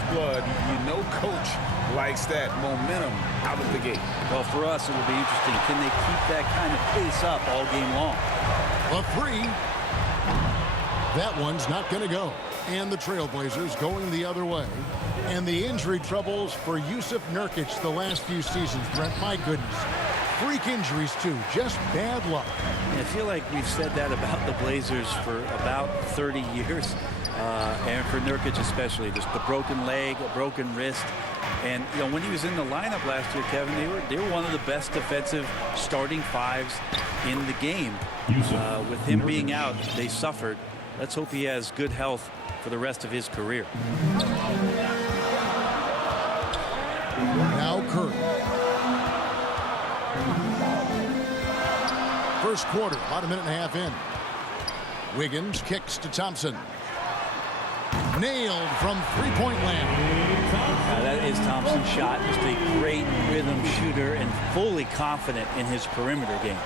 fresh blood. You know coach likes that momentum out of the gate. Well, for us, it will be interesting. Can they keep that kind of pace up all game long? A three. That one's not going to go. And the Trailblazers going the other way. And the injury troubles for Jusuf Nurkic the last few seasons, Brent. My goodness. Freak injuries, too. Just bad luck. I feel like we've said that about the Blazers for about 30 years. And for Nurkic especially. Just a broken leg, a broken wrist. And, you know, when he was in the lineup last year, Kevin, they were one of the best defensive starting fives in the game. With him being out, they suffered. Let's hope he has good health for the rest of his career. Now Curry. First quarter, about a minute and a half in. Wiggins kicks to Thompson. Nailed from three-point land. That is Thompson's shot. Just a great rhythm shooter and fully confident in his perimeter game.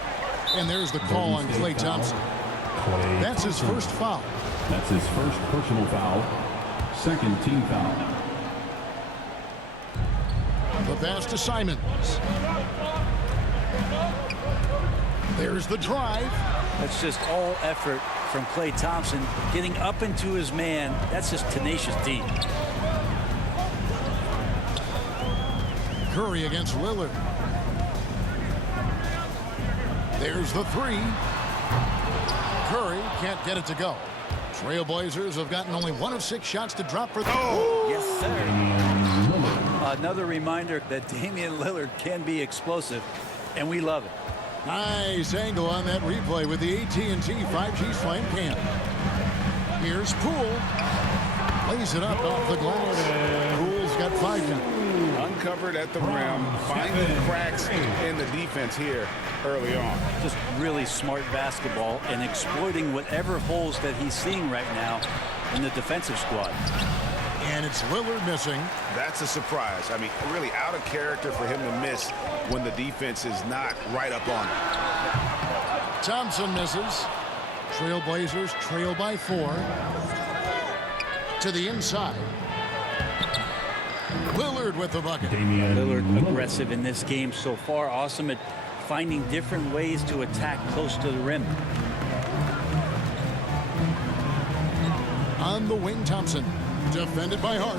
And there's the call on Klay Thompson. That's his first foul. That's his first personal foul. Second team foul. The pass to Simons. There's the drive. That's just all effort from Klay Thompson. Getting up into his man, that's just tenacious D. Curry against Lillard. There's the three. Curry can't get it to go. Trailblazers have gotten only 1 of 6 shots to drop for the... Oh, yes, sir. Another reminder that Damian Lillard can be explosive, and we love it. Nice angle on that replay with the AT&T 5G Slam Cam. Here's Poole. Lays it up off the glass. Poole's got 5 now. Uncovered at the rim, finding cracks in the defense here early on. Just really smart basketball and exploiting whatever holes that he's seeing right now in the defensive squad. And it's Lillard missing. That's a surprise. I mean, really out of character for him to miss when the defense is not right up on him. Thompson misses. Trailblazers trail by 4. To the inside. Lillard with the bucket. Lillard aggressive in this game so far. Awesome at finding different ways to attack close to the rim. On the wing, Thompson. Defended by Hart.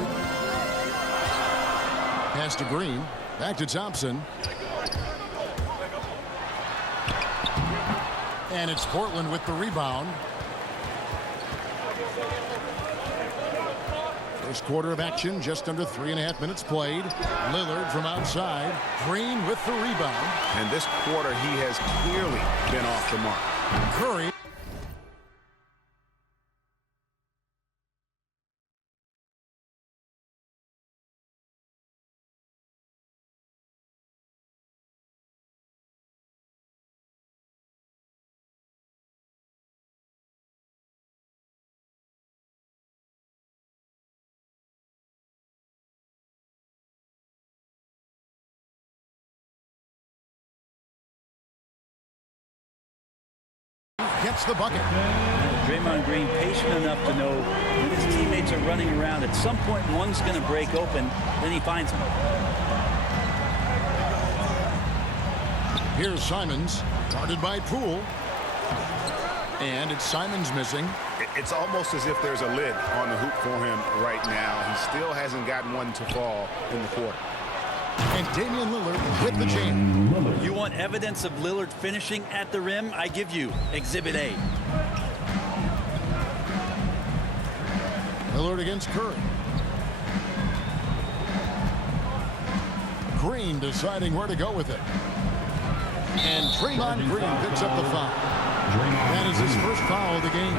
Pass to Green. Back to Thompson. And it's Portland with the rebound. First quarter of action, just under 3.5 minutes played. Lillard from outside. Green with the rebound. And this quarter, he has clearly been off the mark. Curry. Gets the bucket. Draymond Green patient enough to know when his teammates are running around. At some point, one's going to break open. Then he finds him. Here's Simons. Guarded by Poole. And it's Simons missing. It's almost as if there's a lid on the hoop for him right now. He still hasn't gotten one to fall in the quarter. And Damian Lillard with the jam. You want evidence of Lillard finishing at the rim? I give you Exhibit A. Lillard against Curry. Green deciding where to go with it. And Draymond Green picks up the foul. That is his first foul of the game.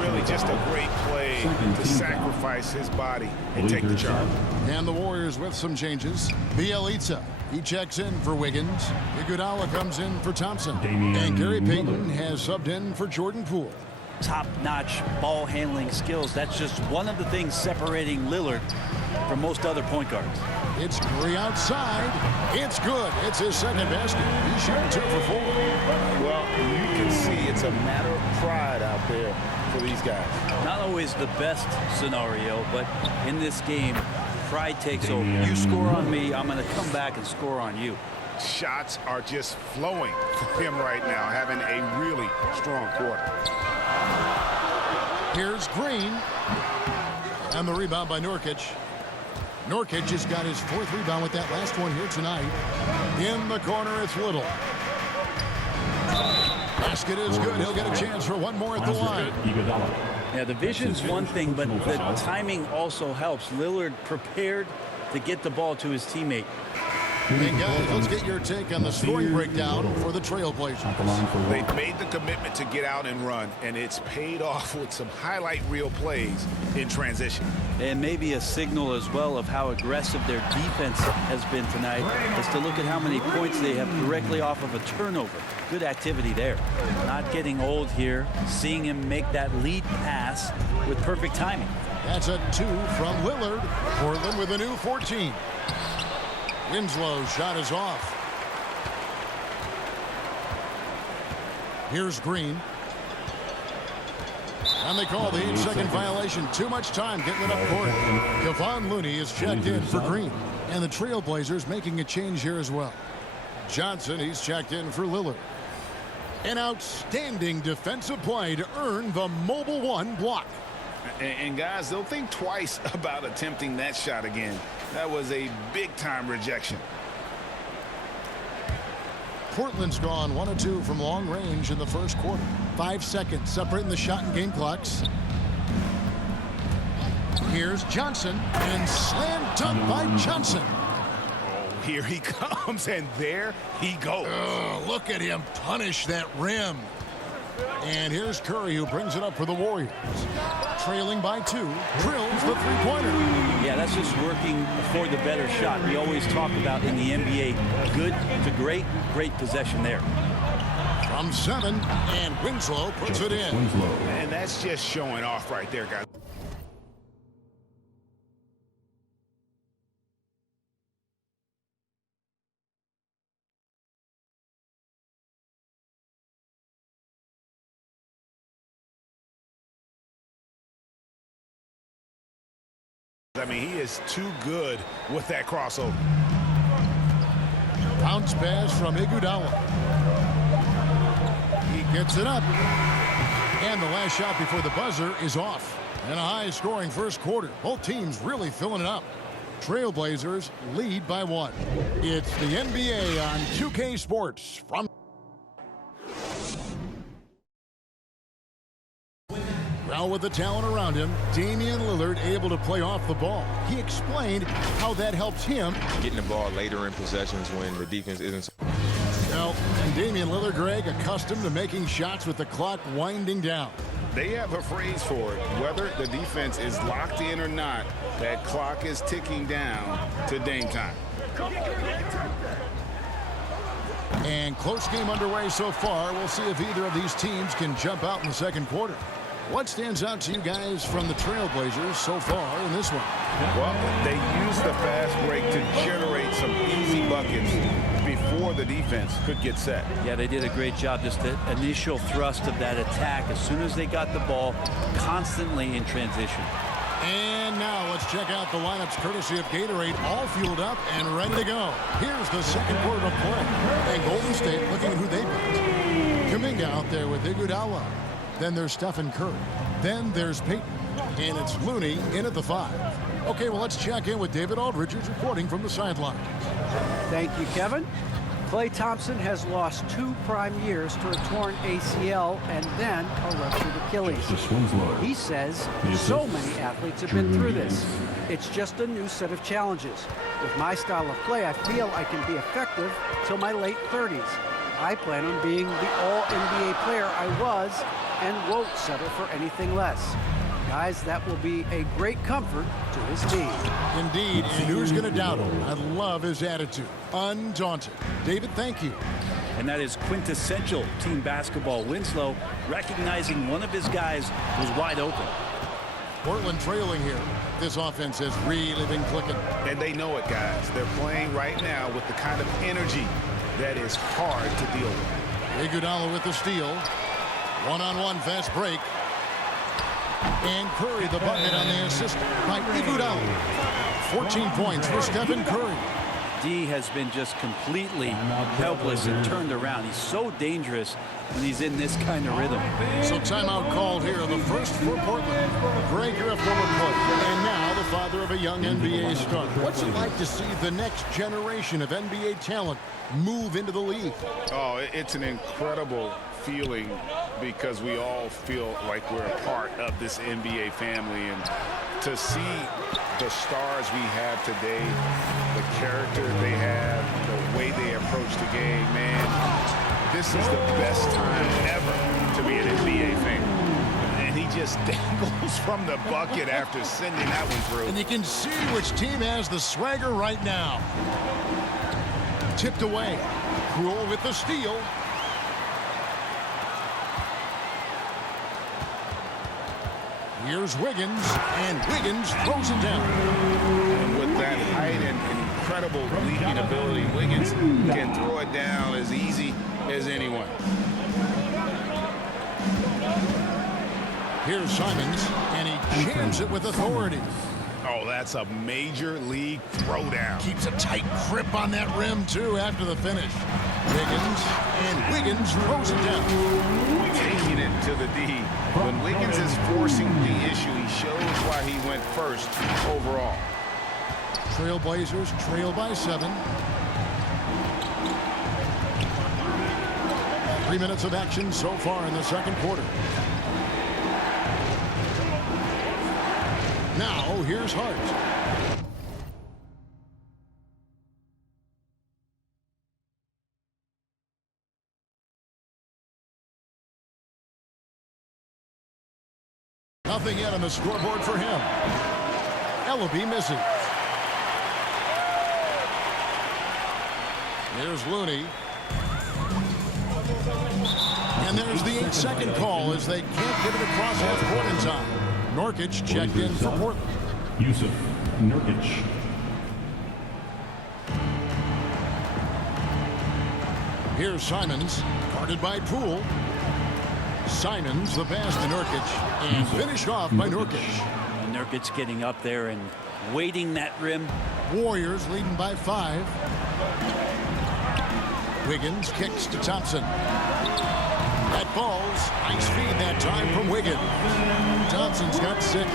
Really just a great play to sacrifice his body and take the charge. And the Warriors with some changes. Bjelica, he checks in for Wiggins. Iguodala comes in for Thompson. And Gary Payton has subbed in for Jordan Poole. Top-notch ball handling skills. That's just one of the things separating Lillard from most other point guards. It's Curry outside. It's good. It's his second basket. He's shooting 2 for 4. Well, you can see it's a matter of pride out there for these guys. Not always the best scenario, but in this game, pride takes over. You score on me, I'm going to come back and score on you. Shots are just flowing for him right now, having a really strong quarter. Here's Green. And the rebound by Nurkic. Nurkic has got his 4th rebound with that last one here tonight. In the corner, it's Little. Basket is good. He'll get a chance for one more at the line. Yeah, the vision's one thing, but the timing also helps. Lillard prepared to get the ball to his teammate. Hey guys, let's get your take on the scoring breakdown for the Trailblazers. They've made the commitment to get out and run, and it's paid off with some highlight reel plays in transition. And maybe a signal as well of how aggressive their defense has been tonight is to look at how many points they have directly off of a turnover. Good activity there. Not getting old here. Seeing him make that lead pass with perfect timing. That's a 2 from Lillard. Portland with a new 14. Winslow's shot is off. Here's Green. And they call the 8-second violation. Too much time getting it up court. Kevon Looney is checked in for Green. And the Trailblazers making a change here as well. Johnson, he's checked in for Lillard. An outstanding defensive play to earn the Mobile One block. And guys, they'll think twice about attempting that shot again. That was a big-time rejection. Portland's gone 1 of 2 from long range in the first quarter. 5 seconds separating the shot and game clocks. Here's Johnson, and slam dunk by Johnson. Oh, here he comes, and there he goes. Oh, look at him punish that rim. And here's Curry, who brings it up for the Warriors. Trailing by 2, drills the three-pointer. Yeah, that's just working for the better shot. We always talk about in the NBA, good to great, great possession there. From 7, and Winslow puts it in. And that's just showing off right there, guys. I mean, he is too good with that crossover. Bounce pass from Iguodala. He gets it up. And the last shot before the buzzer is off. And a high-scoring first quarter. Both teams really filling it up. Trailblazers lead by 1. It's the NBA on 2K Sports from Well, with the talent around him, Damian Lillard able to play off the ball. He explained how that helps him. Getting the ball later in possessions when the defense isn't. Well, and Damian Lillard, Greg, accustomed to making shots with the clock winding down. They have a phrase for it. Whether the defense is locked in or not, that clock is ticking down to Dame time. And close game underway so far. We'll see if either of these teams can jump out in the second quarter. What stands out to you guys from the Trailblazers so far in this one? Well, they used the fast break to generate some easy buckets before the defense could get set. Yeah, they did a great job. Just the initial thrust of that attack as soon as they got the ball, constantly in transition. And now let's check out the lineups courtesy of Gatorade, all fueled up and ready to go. Here's the second quarter of play. And Golden State looking at who they picked. Kuminga out there with Iguodala. Then there's Stephen Curry. Then there's Peyton. And it's Looney in at the 5. Okay, well, let's check in with David Aldridge, who's reporting from the sidelines. Thank you, Kevin. Klay Thompson has lost 2 prime years to a torn ACL and then a ruptured Achilles. He says so many athletes have been through this. It's just a new set of challenges. With my style of play, I feel I can be effective till my late 30s. I plan on being the all-NBA player I was and won't settle for anything less. Guys, that will be a great comfort to his team. Indeed, and who's going to doubt him? I love his attitude. Undaunted. David, thank you. And that is quintessential team basketball. Winslow recognizing one of his guys was wide open. Portland trailing here. This offense has really been clicking. And they know it, guys. They're playing right now with the kind of energy that is hard to deal with. Iguodala with the steal. One-on-one fast break. And Curry the bucket on the assist by Iguodala. 14 points for Stephen Curry. D has been just completely helpless and turned around. He's so dangerous when he's in this kind of rhythm. So timeout called here, the first for Portland. Greg, you're a former player, and now the father of a young NBA star. What's it like to see the next generation of NBA talent move into the league? Oh, it's an incredible feeling because we all feel like we're a part of this NBA family. And to see the stars we have today, the character they have, the way they approach the game, man, this is the best time ever to be an NBA fan. And he just dangles from the bucket after sending that one through. And you can see which team has the swagger right now. Tipped away. Poole with the steal. Here's Wiggins, and Wiggins throws it down. And with that height and incredible leaping ability, Wiggins can throw it down as easy as anyone. Here's Simons, and he jams it with authority. Oh, that's a major league throwdown. Keeps a tight grip on that rim, too, after the finish. Wiggins, and Wiggins throws it down. Taking it to the D. When Wiggins is forcing the issue, he shows why he went first overall. Trailblazers trail by 7. 3 minutes of action so far in the second quarter. Now, here's Hart. Nothing yet on the scoreboard for him. Ellaby misses. There's Looney. And there's the 8-second call as they can't get it across half court in time. Nurkic checked in for Portland. Jusuf Nurkic. Here's Simons, guarded by Poole. Simons, the pass to Nurkic, and finished off by Nurkic. And Nurkic getting up there and waiting that rim. Warriors leading by 5. Wiggins kicks to Thompson. That falls. Nice feed that time from Wiggins. Thompson's got 6.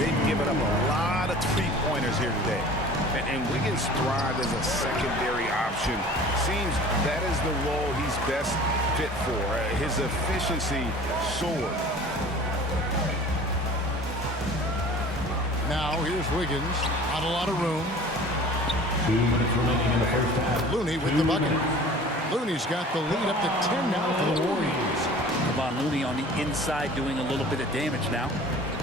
They've given up a lot of three-pointers here today. And Wiggins thrived as a secondary option. Seems that is the role he's best fit for. His efficiency soared. Now here's Wiggins. Not a lot of room. 2 minutes remaining in the first half. Looney with the bucket. Looney's got the lead up to 10 now for the Warriors. Kevon Looney on the inside doing a little bit of damage now.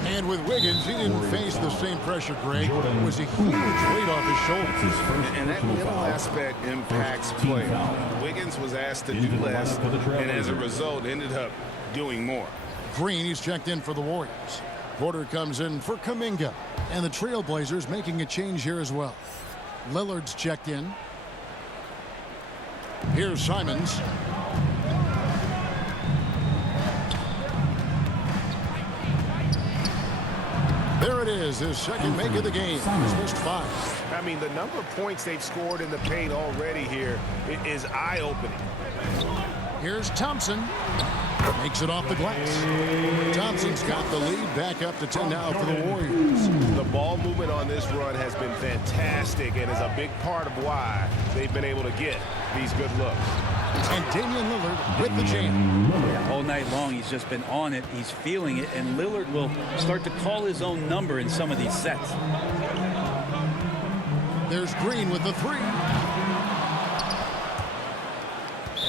And with Wiggins, he didn't face the same pressure, Greg. It was a huge weight off his shoulders. And that middle aspect impacts play. Wiggins was asked to do less, and as a result, ended up doing more. Green, he's checked in for the Warriors. Porter comes in for Kuminga. And the Trailblazers making a change here as well. Lillard's checked in. Here's Simons. There it is, his second make of the game. He's missed 5. I mean, the number of points they've scored in the paint already here is eye-opening. Here's Thompson. Makes it off the glass. Thompson's got the lead back up to 10 now for the Warriors. The ball movement on this run has been fantastic and is a big part of why they've been able to get these good looks. And Damian Lillard with the jam. All night long, he's just been on it. He's feeling it, and Lillard will start to call his own number in some of these sets. There's Green with the 3.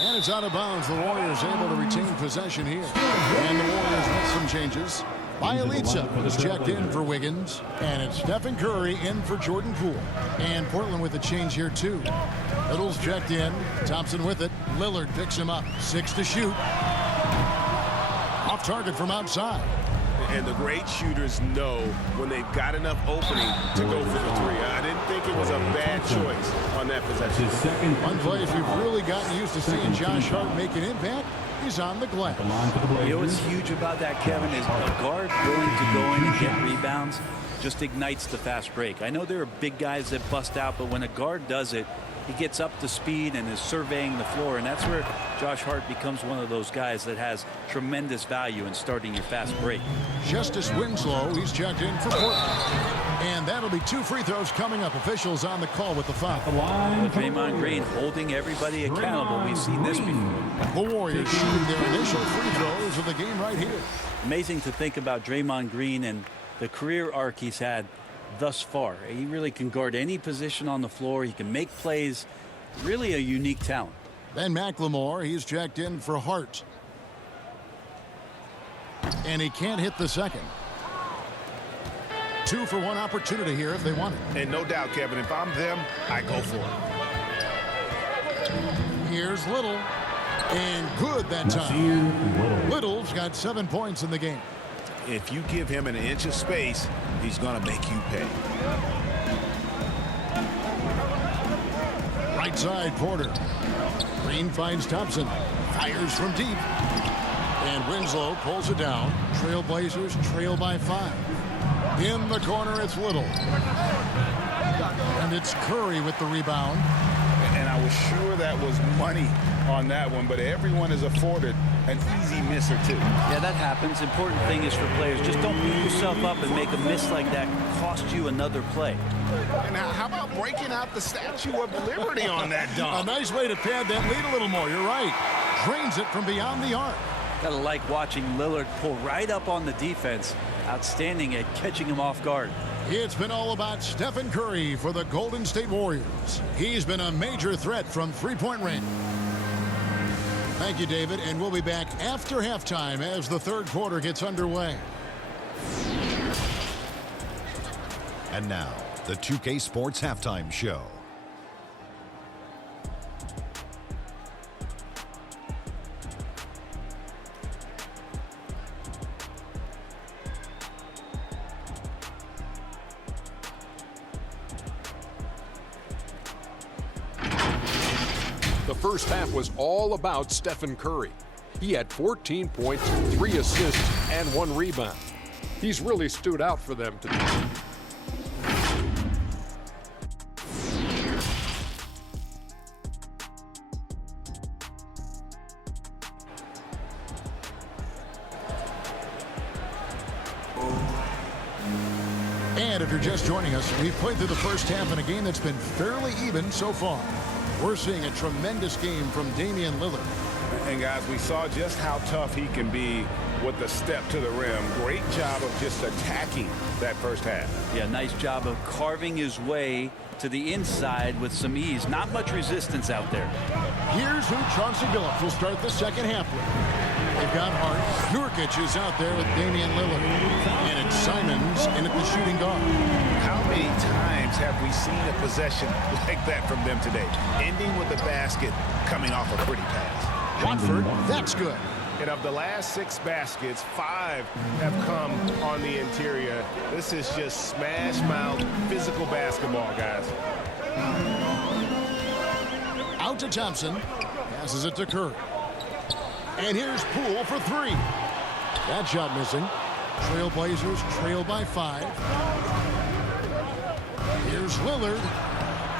And it's out of bounds. The Warriors able to retain possession here. And the Warriors with some changes. Bielitsa is checked in for Wiggins. And it's Stephen Curry in for Jordan Poole. And Portland with a change here, too. Little's checked in. Thompson with it. Lillard picks him up. 6 to shoot. Off target from outside. And the great shooters know when they've got enough opening to go for the three. I didn't think it was a bad choice on that possession. One place we've really gotten used to seeing Josh Hart make an impact is on the glass. You know what's huge about that, Kevin, is a guard willing to go in and get rebounds just ignites the fast break. I know there are big guys that bust out, but when a guard does it, he gets up to speed and is surveying the floor, and that's where Josh Hart becomes one of those guys that has tremendous value in starting your fast break. Justice Winslow, he's checked in for Portland. And that'll be 2 free throws coming up. Officials on the call with the foul. Well, Draymond Green holding everybody accountable. We've seen this before. The Warriors shooting their initial free throws of the game right here. Amazing to think about Draymond Green and the career arc he's had thus far. He really can guard any position on the floor. He can make plays. Really a unique talent. Ben McLemore, he's checked in for Hart. And he can't hit the second. 2 for 1 opportunity here if they want it. And no doubt, Kevin, if I'm them, I go for it. Here's Little. And good that time. Little's got 7 points in the game. If you give him an inch of space, he's going to make you pay. Right side, Porter. Green finds Thompson. Fires from deep. And Winslow pulls it down. Trailblazers trail by 5. In the corner, it's Little. And it's Curry with the rebound. And I was sure that was money on that one, but everyone is afforded an easy miss or two. Yeah, that happens. Important thing is for players, just don't beat yourself up and make a miss like that cost you another play. And how about breaking out the Statue of Liberty on that dunk? A nice way to pad that lead a little more. You're right. Drains it from beyond the arc. Gotta like watching Lillard pull right up on the defense. Outstanding at catching him off guard. It's been all about Stephen Curry for the Golden State Warriors. He's been a major threat from three-point range. Thank you, David, and we'll be back after halftime as the third quarter gets underway. And now, the 2K Sports Halftime Show. The first half was all about Stephen Curry. He had 14 points, 3 assists, and 1 rebound. He's really stood out for them today. And if you're just joining us, we've played through the first half in a game that's been fairly even so far. We're seeing a tremendous game from Damian Lillard. And guys, we saw just how tough he can be with the step to the rim. Great job of just attacking that first half. Yeah, nice job of carving his way to the inside with some ease. Not much resistance out there. Here's who Chauncey Billups will start the second half with. They've got Hart. Nurkic is out there with Damian Lillard. And it's Simons in at the shooting guard. How many times have we seen a possession like that from them today? Ending with the basket, coming off a pretty pass. Watford, that's good. And of the last 6 baskets, 5 have come on the interior. This is just smash mouth physical basketball, guys. Out to Thompson. Passes it to Curry. And here's Poole for 3. That shot missing. Trailblazers trail by 5. Here's Lillard.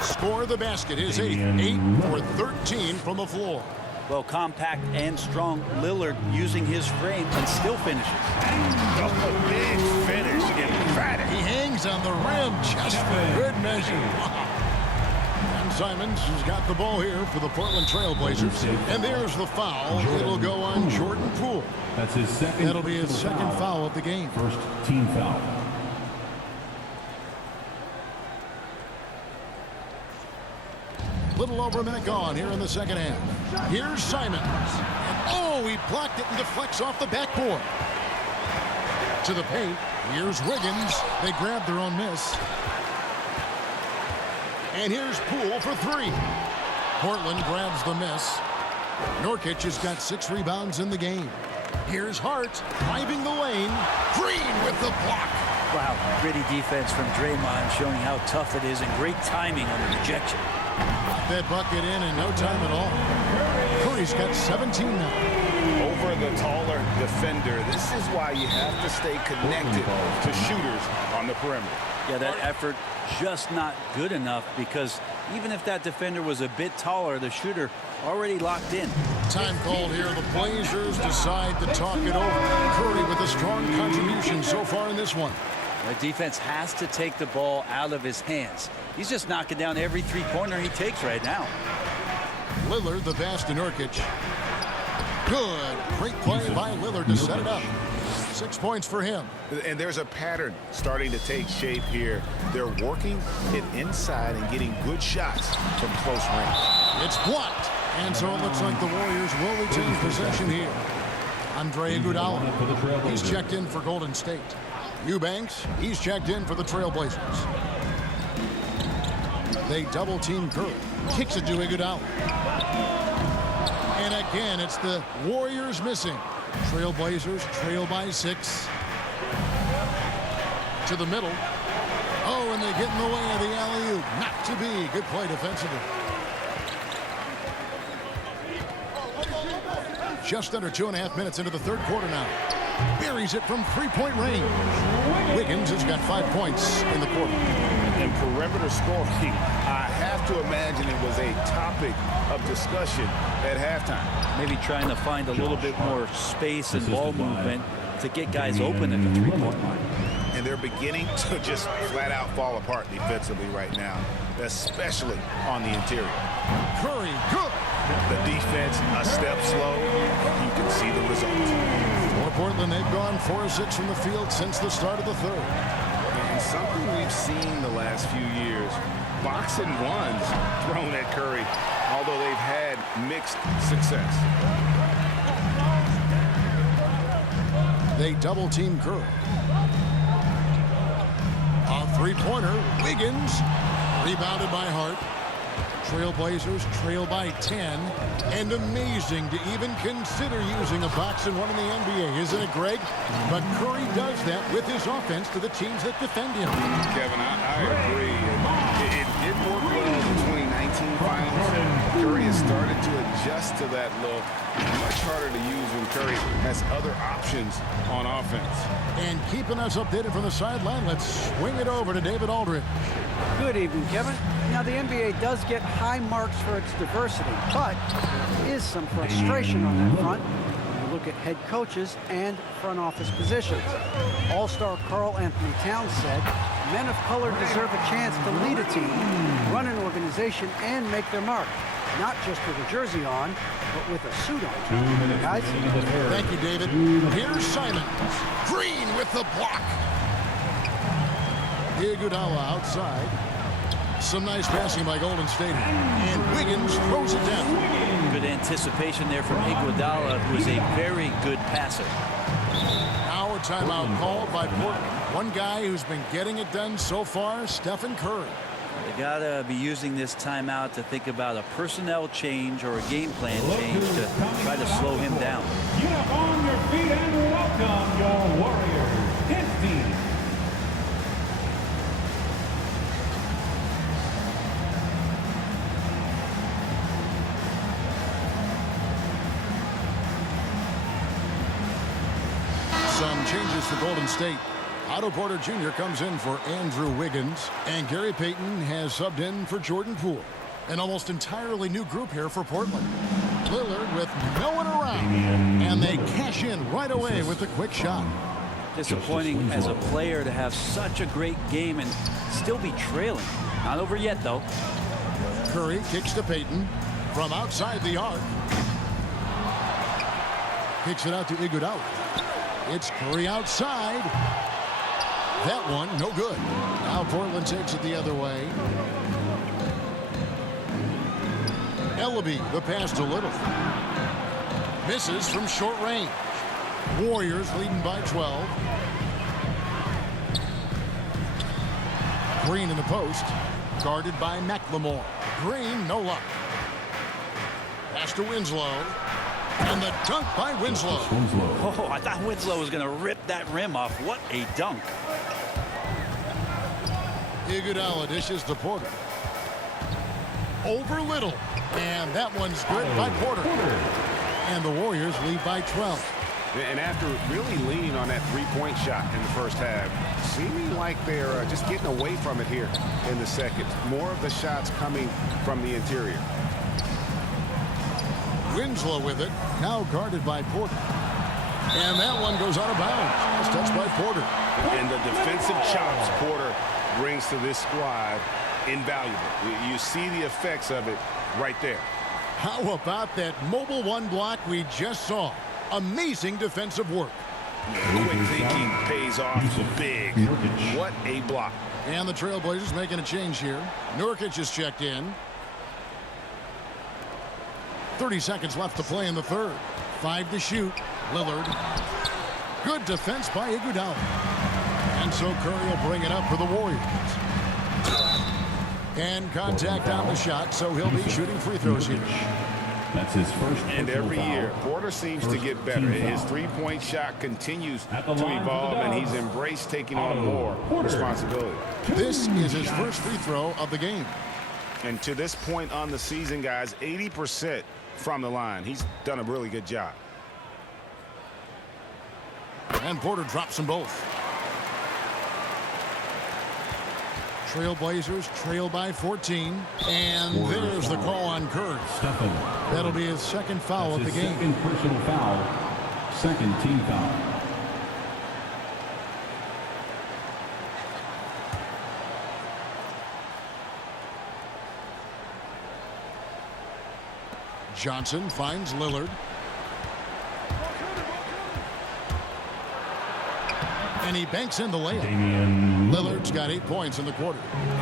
Score the basket. His 8th. 8 for 13 from the floor. Well, compact and strong. Lillard using his frame and still finishes. Oh, big finish. Emphatic. He hangs on the rim just for good measure. And Simons has got the ball here for the Portland Trailblazers. And there's the foul. It'll go on Jordan Poole. That's his second. That'll be his second foul of the game. First team foul. Little over a minute gone here in the second half. Here's Simons. And oh, he blocked it and deflects off the backboard. To the paint. Here's Wiggins. They grab their own miss. And here's Poole for 3. Portland grabs the miss. Nurkic has got 6 rebounds in the game. Here's Hart driving the lane. Green with the block. Wow, gritty defense from Draymond, showing how tough it is, and great timing on the rejection. That bucket in no time at all. Curry's got 17 now. Over the taller defender. This is why you have to stay connected to shooters on the perimeter. Yeah, that effort just not good enough, because even if that defender was a bit taller, the shooter already locked in. Time called here. The Blazers decide to talk it over. Curry with a strong contribution so far in this one. The defense has to take the ball out of his hands. He's just knocking down every three-pointer he takes right now. Lillard, the pass to Nurkic. Good. Great play by Lillard to set it up. 6 points for him. And there's a pattern starting to take shape here. They're working it inside and getting good shots from close range. It's blocked. And so it looks like the Warriors will retain possession here. Andre Iguodala, he's checked in for Golden State. Eubanks, he's checked in for the Trailblazers. They double team Curry. Kicks it to Iguodala. And again, it's the Warriors missing. Trailblazers trail by 6. To the middle. Oh, and they get in the way of the alley-oop. Not to be. Good play defensively. Just under 2.5 minutes into the third quarter now. Buries it from three-point range. Wiggins has got 5 points in the quarter. And perimeter scoring, I have to imagine it was a topic of discussion at halftime. Maybe trying to find a little bit more space and ball movement to get guys open at the three-point line. And they're beginning to just flat-out fall apart defensively right now, especially on the interior. Curry, good. The defense a step slow. You can see the results. For Portland, they've gone 4 of 6 from the field since the start of the third. And something we've seen the last few years, box and ones thrown at Curry, although they've had mixed success. They double team Curry. A three-pointer, Wiggins, rebounded by Hart. Trailblazers trail by 10, and amazing to even consider using a box and one in the NBA, isn't it, Greg? But Curry does that with his offense to the teams that defend him. Kevin, I agree. It didn't work well in the 2019 finals. Curry has started to adjust to that look. Much harder to use when Curry has other options on offense. And keeping us updated from the sideline, let's swing it over to David Aldridge. Good evening, Kevin. Now, the NBA does get high marks for its diversity, but there is some frustration on that front when you look at head coaches and front office positions. All-star Karl Anthony Towns said, men of color deserve a chance to lead a team, run an organization, and make their mark. Not just with a jersey on, but with a suit on. Guys? Thank you, David. Here's Simon. Green with the block. Iguodala outside. Some nice passing by Golden State. And Wiggins throws it down. Good anticipation there from Iguodala, who is a very good passer. Now a timeout called by Portland. One guy who's been getting it done so far, Stephen Curry. They gotta be using this timeout to think about a personnel change or a game plan change to try to slow him down. Get up on your feet and welcome your Warriors. His team. Some changes for Golden State. Otto Porter Jr. comes in for Andrew Wiggins, and Gary Payton has subbed in for Jordan Poole. An almost entirely new group here for Portland. Lillard with no one around, and they cash in right away with a quick shot. Disappointing as a player to have such a great game and still be trailing. Not over yet, though. Curry kicks to Payton from outside the arc. Kicks it out to Iguodala. It's Curry outside. That one, no good. Now Portland takes it the other way. Ellaby, the pass to Little. Misses from short range. Warriors leading by 12. Green in the post. Guarded by McLemore. Green, no luck. Pass to Winslow. And the dunk by Winslow. Oh, I thought Winslow was going to rip that rim off. What a dunk. Iguodala dishes to Porter. Over Little. And that one's good by Porter. And the Warriors lead by 12. And after really leaning on that three-point shot in the first half, seeming like they're just getting away from it here in the second. More of the shots coming from the interior. Winslow with it, now guarded by Porter. And that one goes out of bounds. It's touched by Porter. And the defensive chops Porter brings to this squad, invaluable. You see the effects of it right there. How about that mobile one block we just saw? Amazing defensive work. Quick thinking pays off big. What a block. And the Trailblazers making a change here. Nurkic is checked in. 30 seconds left to play in the third. 5 to shoot. Lillard. Good defense by Iguodala. And so Curry will bring it up for the Warriors. And contact on the shot, so he'll be shooting free throws here. That's his first. And every year, Porter seems to get better. His three-point shot continues to evolve, and he's embraced taking on more responsibility. This is his first free throw of the game. And to this point on the season, guys, 80% from the line. He's done a really good job. And Porter drops them both. Trailblazers trail by 14. And there's the call on Curry. That'll be his second foul of the game. Second personal foul. Second team foul. Johnson finds Lillard. And he banks in the layup. Lillard's got 8 points in the quarter.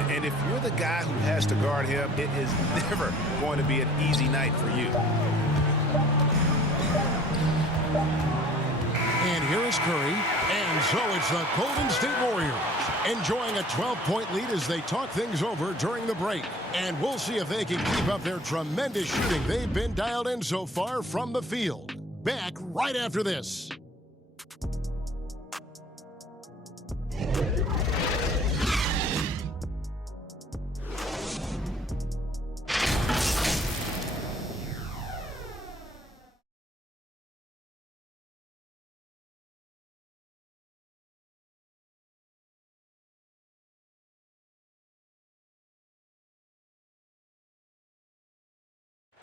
And if you're the guy who has to guard him, it is never going to be an easy night for you. And here is Curry. And so it's the Golden State Warriors enjoying a 12-point lead as they talk things over during the break. And we'll see if they can keep up their tremendous shooting they've been dialed in so far from the field. Back right after this.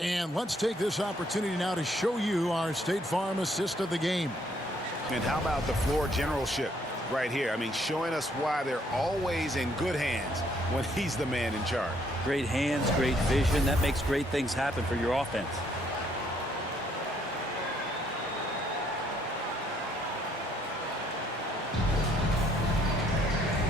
And let's take this opportunity now to show you our State Farm assist of the game. And how about the floor generalship right here? I mean, showing us why they're always in good hands when he's the man in charge. Great hands, great vision. That makes great things happen for your offense.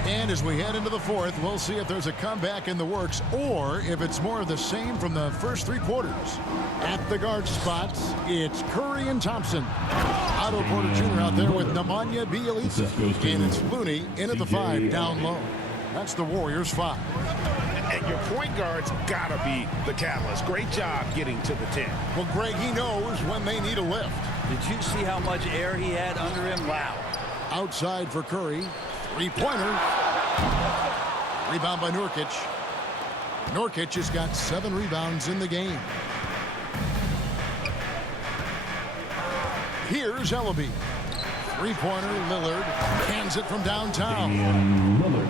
And as we head into the fourth, we'll see if there's a comeback in the works or if it's more of the same from the first 3 quarters. At the guard spots, it's Curry and Thompson. Otto Porter Jr. out there with Nemanja Bjelica. And it's Looney in at the 5 down low. That's the Warriors 5. And your point guard's got to be the catalyst. Great job getting to the 10. Well, Greg, he knows when they need a lift. Did you see how much air he had under him? Wow. Outside for Curry. 3-pointer. Rebound by Nurkic. Nurkic has got 7 rebounds in the game. Here's Ellaby. 3-pointer, Lillard. Hands it from downtown.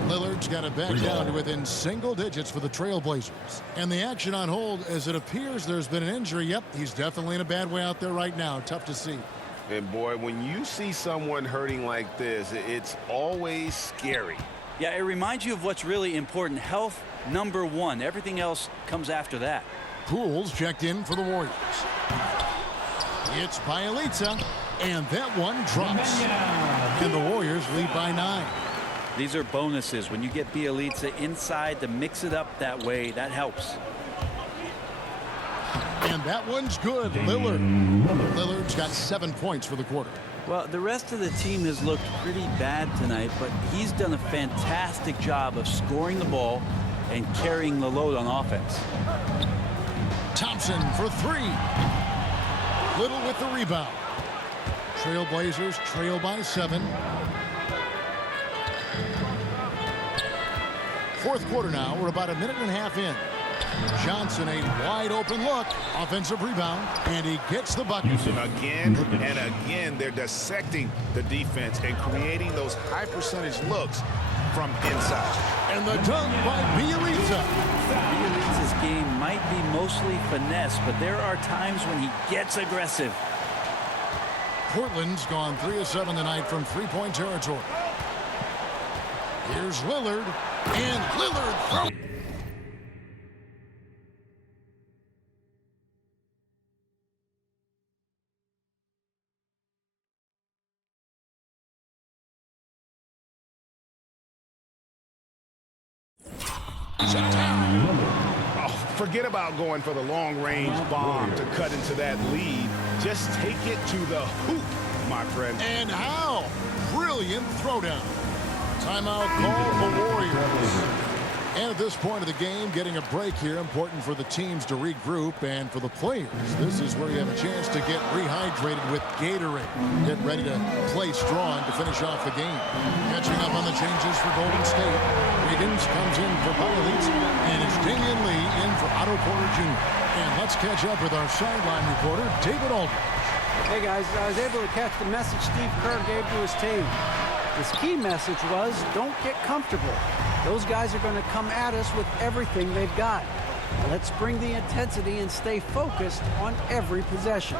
Lillard's got it back down to within single digits for the Trailblazers. And the action on hold as it appears there's been an injury. Yep, he's definitely in a bad way out there right now. Tough to see. And boy, when you see someone hurting like this, it's always scary. Yeah, it reminds you of what's really important. Health, number 1. Everything else comes after that. Pools checked in for the Warriors. It's Bjelica, and that one drops. And the Warriors lead by 9. These are bonuses. When you get Bjelica inside to mix it up that way, that helps. And that one's good. Lillard. Lillard's got 7 points for the quarter. Well, the rest of the team has looked pretty bad tonight, but he's done a fantastic job of scoring the ball and carrying the load on offense. Thompson for 3. Little with the rebound. Trailblazers trail by 7. Fourth quarter now. We're about a minute and a half in. Johnson, a wide open look. Offensive rebound, and he gets the bucket. Again and again, they're dissecting the defense and creating those high percentage looks from inside. And the dunk by Bjelica. Bjelica's game might be mostly finesse, but there are times when he gets aggressive. Portland's gone 3 of 7 tonight from three-point territory. Here's Lillard, and Lillard throws. Oh, forget about going for the long-range bomb to cut into that lead. Just take it to the hoop, my friend. And how? Brilliant throwdown. Timeout call the Warriors. And at this point of the game, getting a break here, important for the teams to regroup and for the players. This is where you have a chance to get rehydrated with Gatorade. Get ready to play strong to finish off the game. Catching up on the changes for Golden State. Wiggins comes in for Bjelica, and it's Damian Lee in for Otto Porter Jr. And let's catch up with our sideline reporter, David Aldridge. Hey guys, I was able to catch the message Steve Kerr gave to his team. His key message was, don't get comfortable. Those guys are going to come at us with everything they've got. Let's bring the intensity and stay focused on every possession.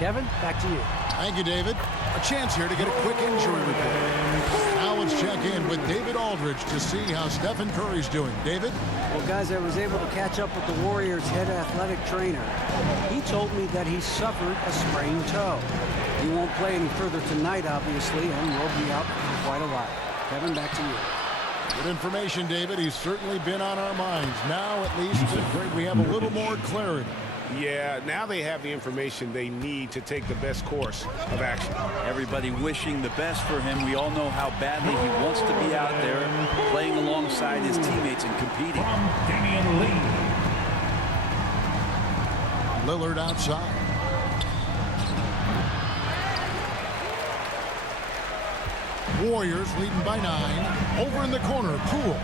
Kevin, back to you. Thank you, David. A chance here to get a quick injury report. Now let's check in with David Aldridge to see how Stephen Curry's doing. David? Well, guys, I was able to catch up with the Warriors' head athletic trainer. He told me that he suffered a sprained toe. He won't play any further tonight, obviously, and will be out for quite a while. Kevin, back to you. Good information, David. He's certainly been on our minds. Now, at least, we have a little more clarity. Yeah, now they have the information they need to take the best course of action. Everybody wishing the best for him. We all know how badly he wants to be out there playing alongside his teammates and competing. Damian Lee. Lillard outside. Warriors leading by 9. Over in the corner, Poole.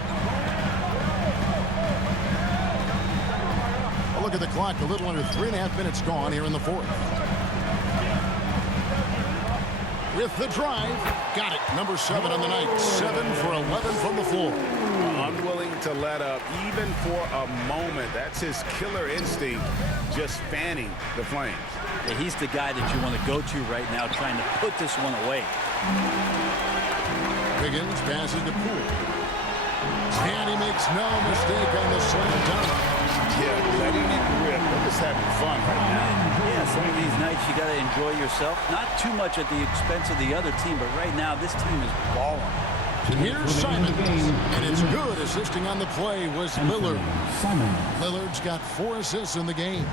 A look at the clock. A little under 3.5 minutes gone here in the fourth. With the drive. Got it. Number 7 on the night. 7 for 11 from the floor. Unwilling to let up even for a moment. That's his killer instinct, just fanning the flames. Yeah, he's the guy that you want to go to right now, trying to put this one away. Wiggins passes to Poole. And he makes no mistake on the slam dunk. Yeah, letting it rip. They're just having fun right now. Yeah, some of these nights you got to enjoy yourself. Not too much at the expense of the other team, but right now this team is balling. Here's Simon. And it's good. Assisting on the play was Lillard. Lillard's got 4 assists in the game.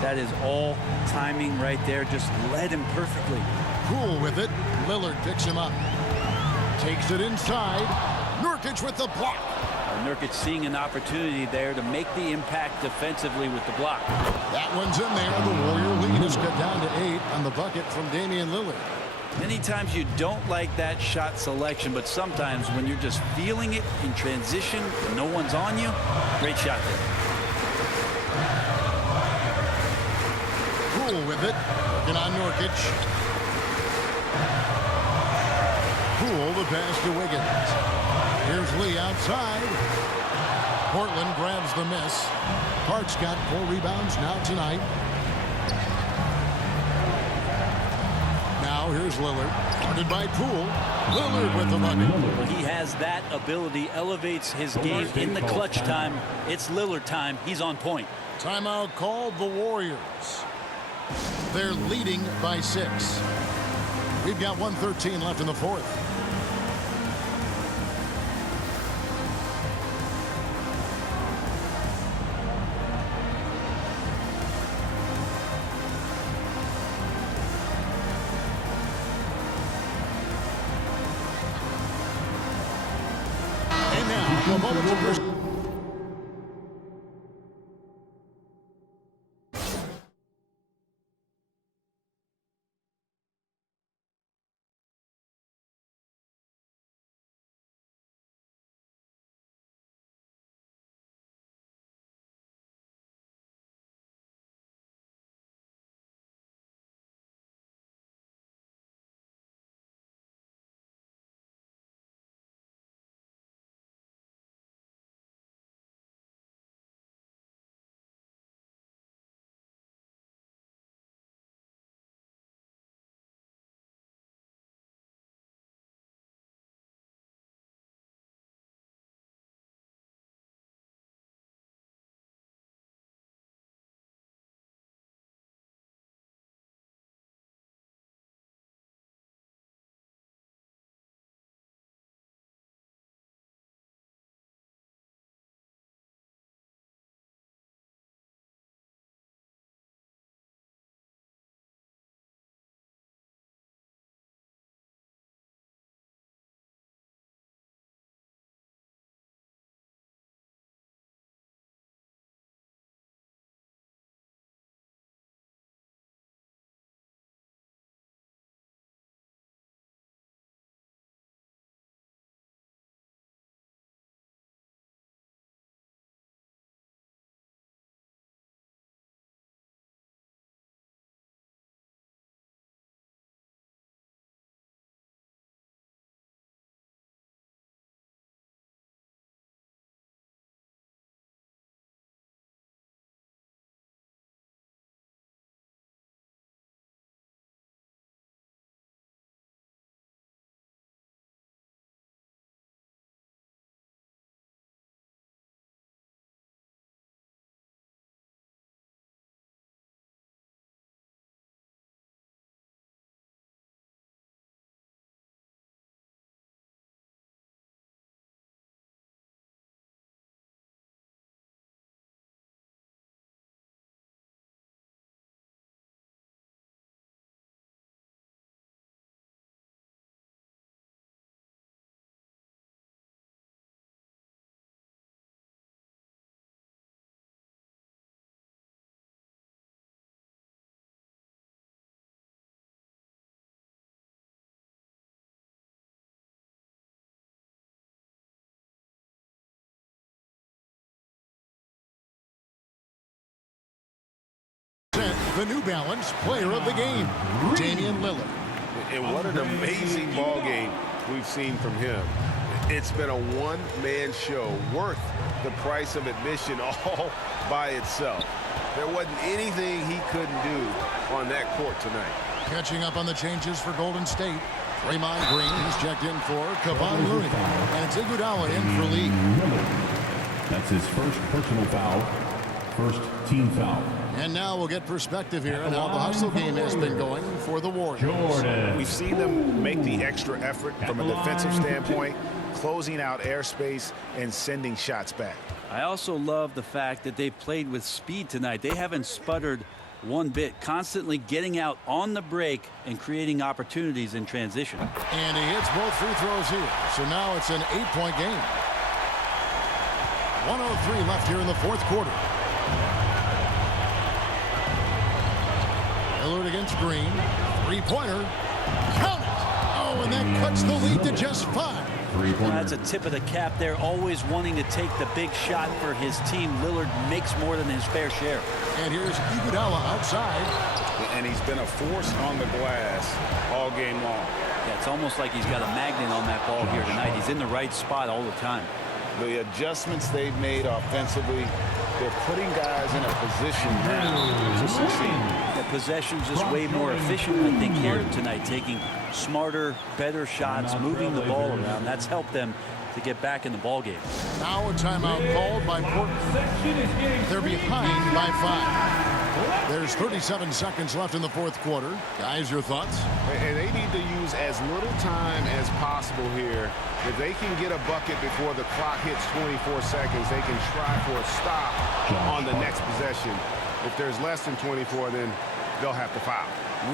That is all timing right there. Just led him perfectly. Poole with it. Lillard picks him up. Takes it inside. Nurkic with the block. Nurkic seeing an opportunity there to make the impact defensively with the block. That one's in there. The Warrior lead has cut down to 8 on the bucket from Damian Lillard. Many times you don't like that shot selection, but sometimes when you're just feeling it in transition, no one's on you, great shot there. Poole with it. Working on Nurkic. Poole the pass to Wiggins. Here's Lee outside. Portland grabs the miss. Hart's got 4 rebounds now tonight. Now here's Lillard. Guarded by Poole. Lillard with the bucket. Well, he has that ability, elevates his game in the clutch time. It's Lillard time. He's on point. Timeout called the Warriors. They're leading by 6. We've got 1:13 left in the fourth. And now, a moment to the New Balance Player of the Game, Damian Lillard. And what an amazing ball game we've seen from him. It's been a one-man show worth the price of admission all by itself. There wasn't anything he couldn't do on that court tonight. Catching up on the changes for Golden State. Draymond Green is checked in for Kevon Looney. And it's Iguodala in for Lee. That's his first personal foul. First team foul. And now we'll get perspective here on how the hustle game has been going for the Warriors. We've seen them make the extra effort from a defensive standpoint, closing out airspace and sending shots back. I also love the fact that they played with speed tonight. They haven't sputtered one bit, constantly getting out on the break and creating opportunities in transition. And he hits both free throws here. So now it's an 8-point game. 1:03 left here in the fourth quarter. Lillard against Green. Three-pointer. Count it! Oh, and that cuts the lead to just 5. That's a tip of the cap there, always wanting to take the big shot for his team. Lillard makes more than his fair share. And here's Iguodala outside. And he's been a force on the glass all game long. Yeah, it's almost like he's got a magnet on that ball here tonight. He's in the right spot all the time. The adjustments they've made offensively, they're putting guys in a position now to succeed. The possession's just way more efficient, I think, here tonight, taking smarter, better shots, moving the ball around. That's helped them to get back in the ball game. Now a timeout called by Portland. They're behind by 5. There's 37 seconds left in the fourth quarter. Guys, your thoughts? And they need to use as little time as possible here. If they can get a bucket before the clock hits 24 seconds, they can try for a stop on the next possession. If there's less than 24, then they'll have to foul.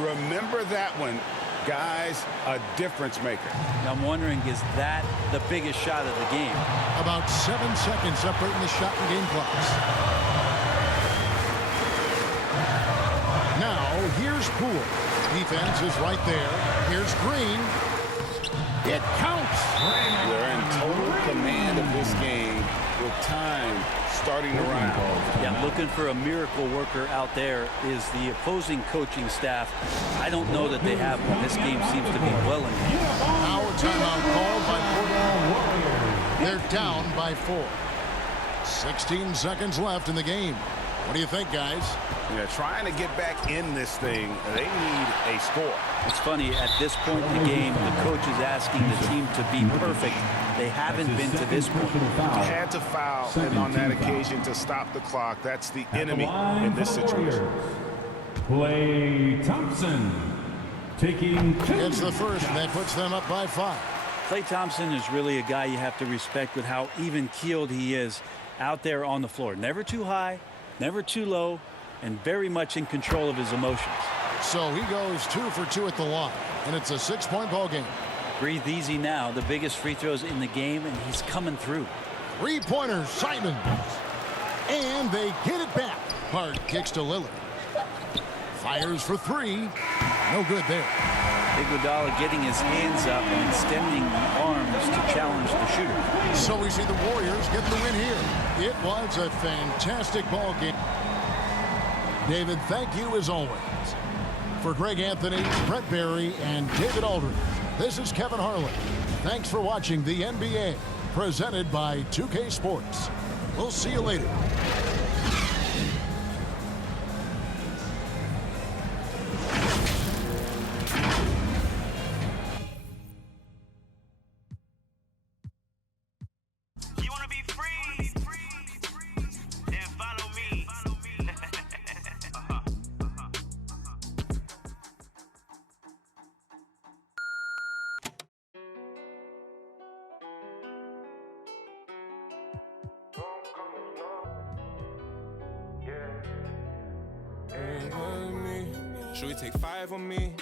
Remember that one, guys, a difference maker. I'm wondering, is that the biggest shot of the game? About 7 seconds separating the shot and game clocks. Now, here's Poole. Defense is right there. Here's Green. It counts. They're in total command of this game with time starting to run out. Yeah, looking for a miracle worker out there is the opposing coaching staff. I don't know that they have one. This game seems to be well in hand. Now a timeout called by Portland. They're down by 4. 16 seconds left in the game. What do you think, guys? Yeah, trying to get back in this thing, they need a score. It's funny, at this point in the game, the coach is asking the team to be perfect. They haven't been to this point. Had to foul, and on that occasion to stop the clock. That's the enemy in this situation. Klay Thompson taking 2. It's the first, and that puts them up by 5. Klay Thompson is really a guy you have to respect with how even-keeled he is out there on the floor. Never too high, never too low, and very much in control of his emotions. So he goes 2 for 2 at the line, and it's a 6-point ball game. Breathe easy now. The biggest free throws in the game, and he's coming through. Three-pointer, Simons. And they get it back. Hard kicks to Lillard. Fires for 3. No good there. Iguodala getting his hands up and extending arms to challenge the shooter. So we see the Warriors get the win here. It was a fantastic ball game. David, thank you as always. For Greg Anthony, Brett Barry, and David Aldridge, this is Kevin Harlan. Thanks for watching the NBA, presented by 2K Sports. We'll see you later. Should we take 5 on me?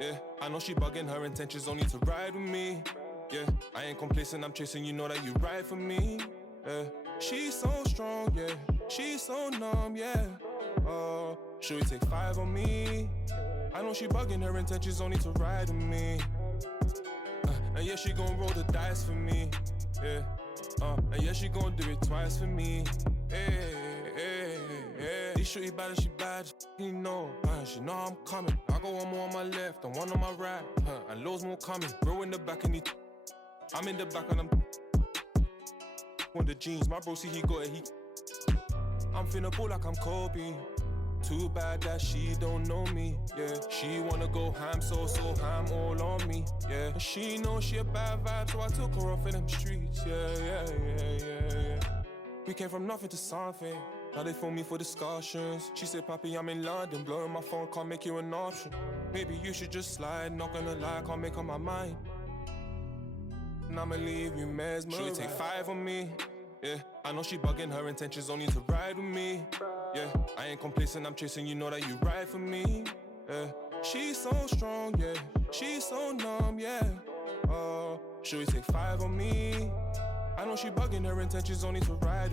Yeah, I know she bugging, her intentions only to ride with me. Yeah, I ain't complacent, I'm chasing, you know that you ride for me. Yeah, she's so strong, yeah, she's so numb, yeah. Oh, should we take 5 on me? I know she bugging, her intentions only to ride with me. And yeah, she gon' roll the dice for me. Yeah, and yeah, she gon' do it twice for me. Hey, hey, hey. These shorty bad, she bad. You know, she know I'm coming. I got one more on my left and one on my right, and loads more coming. Bro in the back and I'm in the back and I'm on the jeans. My bro see he got it. I'm finna ball like I'm Kobe. Too bad that she don't know me. Yeah, she wanna go ham, so ham all on me. Yeah, and she know she a bad vibe, so I took her off in them streets. Yeah. We came from nothing to something. Now they phone me for discussions. She said, Papi, I'm in London. Blowing my phone, can't make you an option. Maybe you should just slide. Not gonna lie, can't make up my mind. And I'ma leave you mesmerized. She take 5 on me. Yeah, I know she bugging, her intentions only to ride with me. Yeah, I ain't complacent, I'm chasing, you know that you ride for me. Yeah, she's so strong, yeah. She's so numb, yeah. Should we take 5 on me? I know she bugging, her intentions only to ride with me.